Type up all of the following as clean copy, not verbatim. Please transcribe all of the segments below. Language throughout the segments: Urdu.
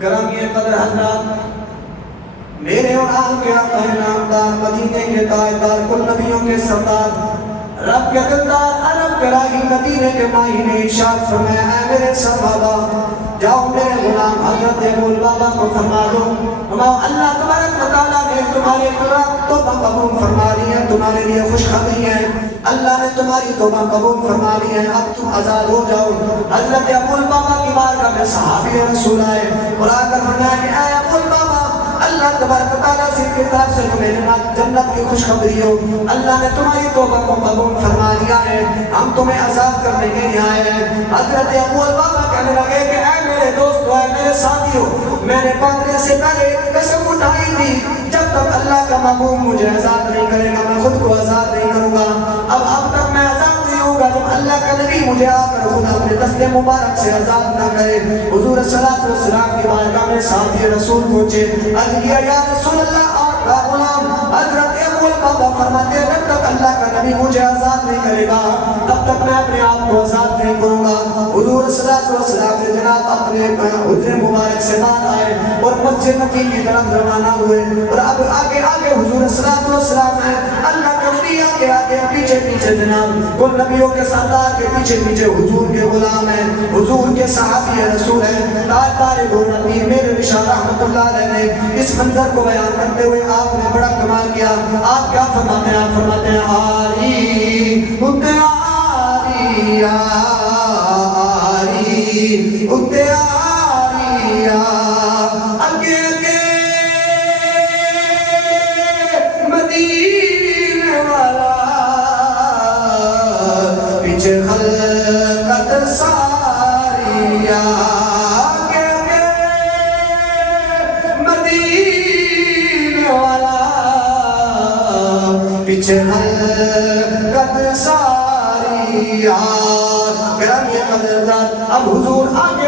گرامی قدر حضرات، میرے اور آپ کے آقا نامدار، مدینے کے تاجدار، کل نبیوں کے سردار، رب کے دلدار، عرب کے راہی، مدینے کے ماہی نے ارشاد فرمایا، اے میرے صحابہ جاؤ میرے غلام حضرت ابو لبابہ کو فرما دو، اللہ تبارک و تعالیٰ نے تمہاری توبہ قبول فرما لی ہے، تمہارے لیے خوشخبری ہے، اللہ نے تمہاری توبہ قبول فرما لی ہے، اب تم آزاد ہو جاؤ۔ حضرت ابو لبابہ کی بارگاہ میں صحابی رسول آئے اور آ کر فرمایا کہ اے ابو لبابہ، اللہ تبارک و تعالیٰ سے کی طرف سے تمہیں جنت کی خوشخبری ہو، اللہ نے تمہاری توبہ کو قبول فرما لیا ہے، ہم تمہیں آزاد کرنے کے لیے آئے ہیں۔ حضرت ابو لبابہ کہنے لگے کہ اے میرے دوستو، اے میرے ساتھیو، میں نے پادری سے پہلے ایک قسم اٹھائی تھی، جب تک اللہ کا محبوب مجھے آزاد نہیں کرے گا میں خود کو آزاد نہیں کروں گا۔ اب تک میں آزاد نہیں ہوں گا جب اللہ کا نبی مجھے آ کر خود اپنے دست مبارک سے آزاد نہ کرے۔ حضور صلی اللہ علیہ وسلم کی بارگاہ میں صحابی رسول پہنچے، عرض کیا یا رسول اللہ آپ کا غلام حضرت ابو لبابہ فرماتے ہیں جب تک اللہ کا نبی مجھے آزاد نہیں کرے گا تب تک میں اپنے آپ کو آزاد نہیں کروں گا۔ حضور صلی اللہ علیہ وسلم نے جناب اپنے حجر مبارک سے باہر آئے اور مسجد نبی کی طرف روانہ ہوئے، اور اب آگے حضور صلی اللہ علیہ وسلم نے اللہ کا نبی آگے پیچھے جناب وہ نبیوں کے سردار کے پیچھے حضور کے غلام ہیں، حضور کے صحابی رسول ہیں، تاجدار دو نبی میرے رشاد رحمت اللہ علیہ نے اس منظر کو بیان کرتے ہوئے آپ نے بڑا کمال کیا۔ آپ کیا فرماتے ہیں؟ آپ فرماتے ہیں آری اتے آری آری اتے آری اگے اگے مدینے والا پیچھے خلقت ساری آگے اگے مدینے والا پیچھے خلقت ساری گرامی قدردان۔ اب حضور آگے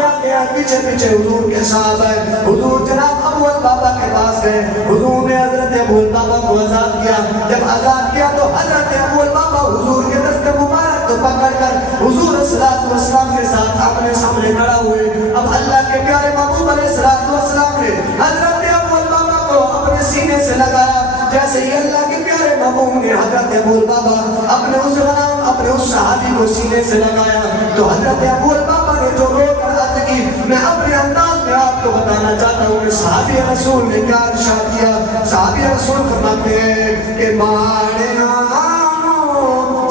پیچھے حضور کے صاحب ہے، حضور جناب ابو لبابہ کے پاس گئے، حضور نے حضرت ابو لبابہ کو آزاد کیا۔ جب آزاد کیا تو حضرت ابو لبابہ حضور کے دست مبارک کو پکڑ کر حضور صلی اللہ علیہ وسلم کے ساتھ اپنے سامنے کھڑا ہوئے۔ اب اللہ کے پیارے محبوب علیہ السلام نے حضرت ابو لبابہ کو اپنے سینے سے لگایا، جیسے ہی اللہ کے پیارے محبوب نے حضرت ابو لبابہ اپنے اس غلام اپنے اس صحابی کو سینے سے لگایا تو حضرت ابو لبابہ نے جو رو کر عرض کی، میں اپنے انداز میں آپ کو بتانا چاہتا ہوں کہ صحابی رسول نے کیا ارشاد کیا۔ صحابی رسول فرماتے ہیں کہ ماڑیاں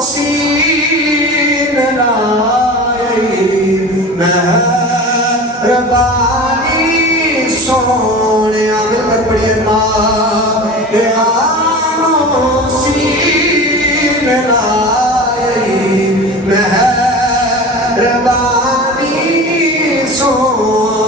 سین لائی مہربانی سونے آمین کر پڑیے، ماڑیاں سین لائی مہربانی سونے